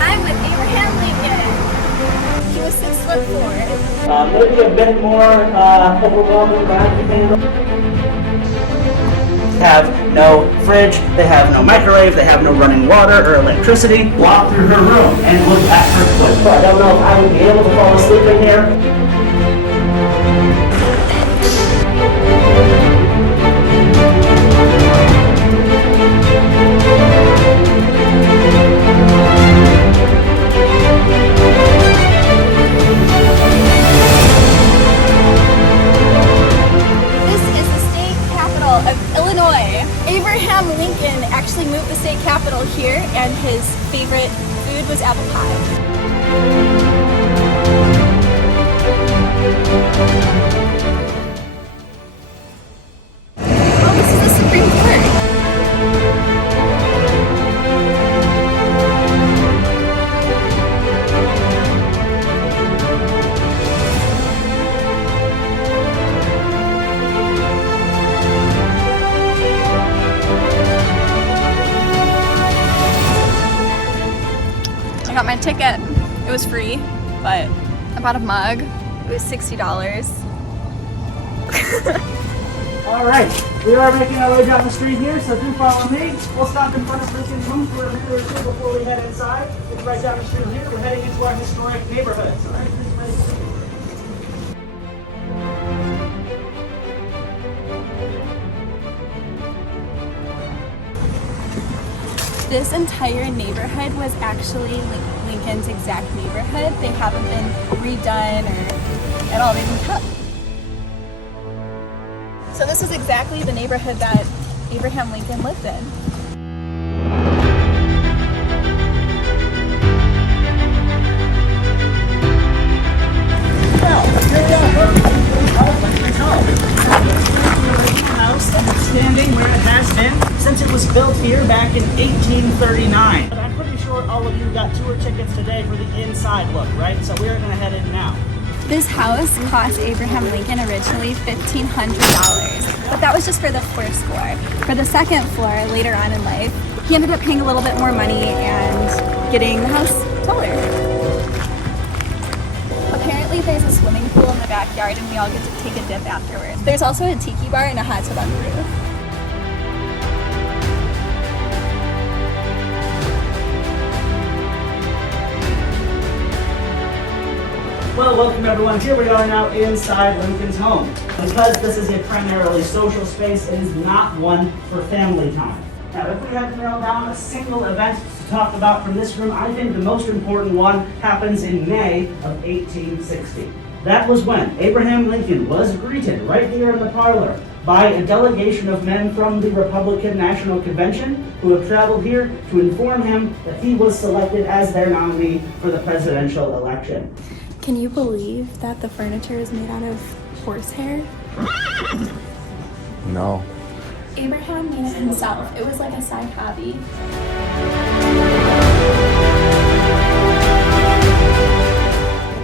I'm with Abraham Lincoln. He was 6'4". Maybe a bit more overwhelming than I can handle. They have no fridge, they have no microwave, they have no running water or electricity. Walk through her room and look at her foot. So I don't know if I would be able to fall asleep in here. Of Illinois. Abraham Lincoln actually moved the state capital here, and his favorite food was apple pie. Oh, this is the Supreme Court. I got my ticket. It was free, but I bought a mug. It was $60. All right, we are making our way down the street here, so do follow me. We'll stop in front of Lincoln's home for a minute or two before we head inside. It's right down the street here. We're heading into our historic neighborhoods. All right, this way. This entire neighborhood was actually Lincoln's exact neighborhood. They haven't been redone or at all. They've been kept. So this is exactly the neighborhood that Abraham Lincoln lived in. House and it's standing where it has been since it was built here back in 1839. But I'm pretty sure all of you got tour tickets today for the inside look, right? So we're gonna head in now. This house cost Abraham Lincoln originally $1,500, but that was just for the first floor. For the second floor, later on in life, he ended up paying a little bit more money and getting the house taller. Apparently there's a swimming pool in the backyard and we all get to take a dip afterwards. There's also a tiki bar and a hot tub on the roof. Well, welcome everyone. Here we are now inside Lincoln's home. Because this is a primarily social space, it is not one for family time. Now, if we had to narrow down a single event to talk about from this room, I think the most important one happens in May of 1860. That was when Abraham Lincoln was greeted right here in the parlor by a delegation of men from the Republican National Convention who have traveled here to inform him that he was selected as their nominee for the presidential election. Can you believe that the furniture is made out of horsehair? No. Abraham made it himself. It was like a side hobby.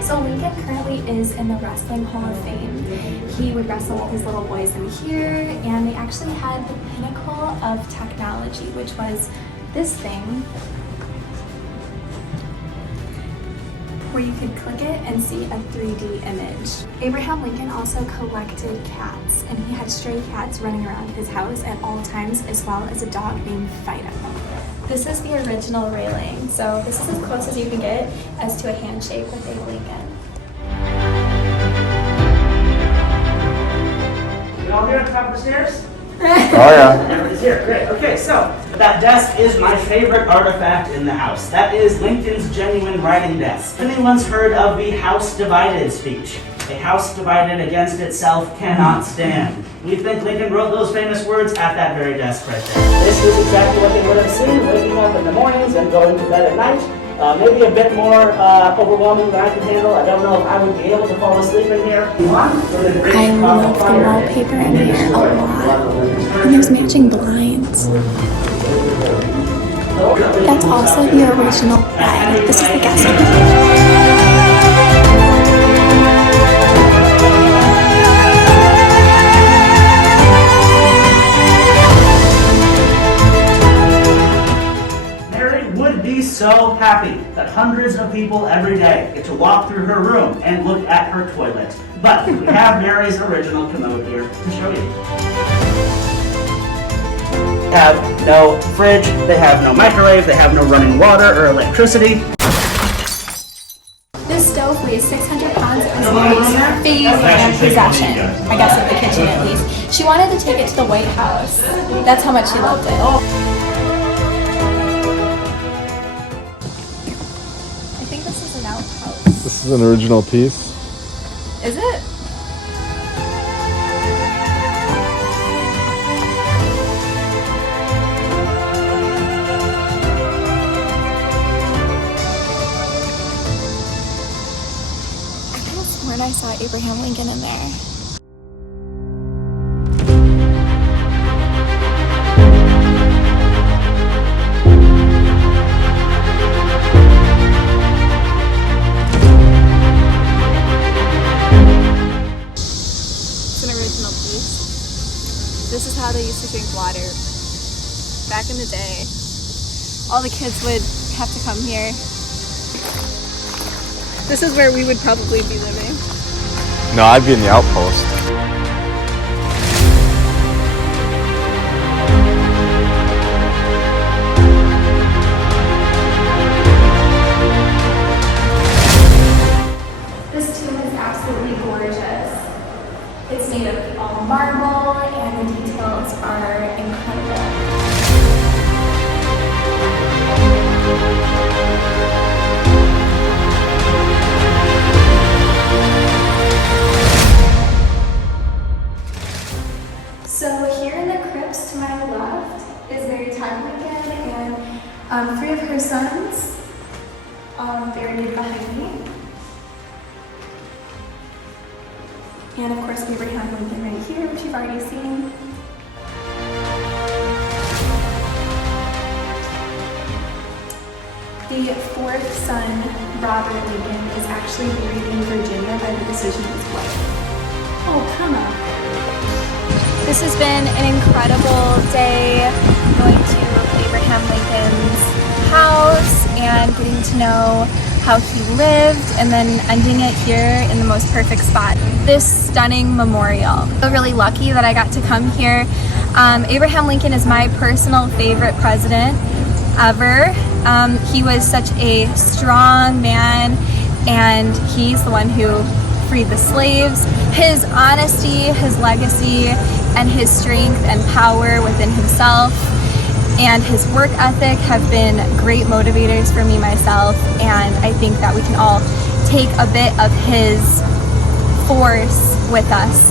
So Lincoln currently is in the Wrestling Hall of Fame. He would wrestle with his little boys in here, and they actually had the pinnacle of technology, which was this thing where you could click it and see a 3D image. Abraham Lincoln also collected cats, and he had stray cats running around his house at all times, as well as a dog named Fido. This is the original railing, so this is as close as you can get as to a handshake with Abe Lincoln. You all here at the top of the stairs? Oh yeah. Everybody's here, great. Okay, so that desk is my favorite artifact in the house. That is Lincoln's genuine writing desk. Anyone's heard of the House Divided speech? A house divided against itself cannot stand. We think Lincoln wrote those famous words at that very desk right there. This is exactly what they would have seen waking up in the mornings and going to bed at night. Maybe a bit more overwhelming than I can handle. I don't know if I would be able to fall asleep in here. I love the wallpaper in here a lot. And there's matching blinds. That's also the original bed. This is the guest room. be so happy that hundreds of people every day get to walk through her room and look at her toilet. But we have Mary's original commode here to show you. They have no fridge, they have no microwave, they have no running water or electricity. This stove weighs 600 pounds and is Mary's favorite possession, I guess in the kitchen at least. She wanted to take it to the White House. That's how much she loved it. I think this is an outhouse. This is an original piece. Is it? I saw Abraham Lincoln in there. It's an original piece. This is how they used to drink water back in the day. All the kids would have to come here. This is where we would probably be living. No, I'd be in the outpost. This tomb is absolutely gorgeous. It's made of all marble and the details are incredible. So here in the crypts to my left is Mary Todd Lincoln and 3 of her sons buried behind me. And of course Abraham Lincoln right here, which you've already seen. The 4th son, Robert Lincoln, is actually buried in Virginia by the decision of his wife. Oh, come on. This has been an incredible day going to Abraham Lincoln's house and getting to know how he lived and then ending it here in the most perfect spot. This stunning memorial. I'm so really lucky that I got to come here. Abraham Lincoln is my personal favorite president ever. He was such a strong man and he's the one who freed the slaves. His honesty, his legacy, and his strength and power within himself and his work ethic have been great motivators for me myself, and I think that we can all take a bit of his force with us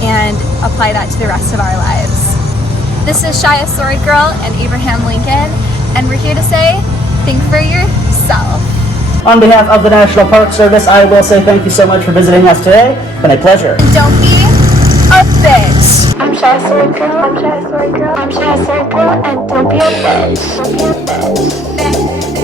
and apply that to the rest of our lives. This is Shia Sword Girl and Abraham Lincoln, and we're here to say, think for yourself. On behalf of the National Park Service, I will say thank you so much for visiting us today. It's been a pleasure. Don't be a bitch. I'm Shia Sword Girl. I'm Shia Sword Girl. I'm Shia Sword Girl. And don't be a bitch. Don't be a bitch.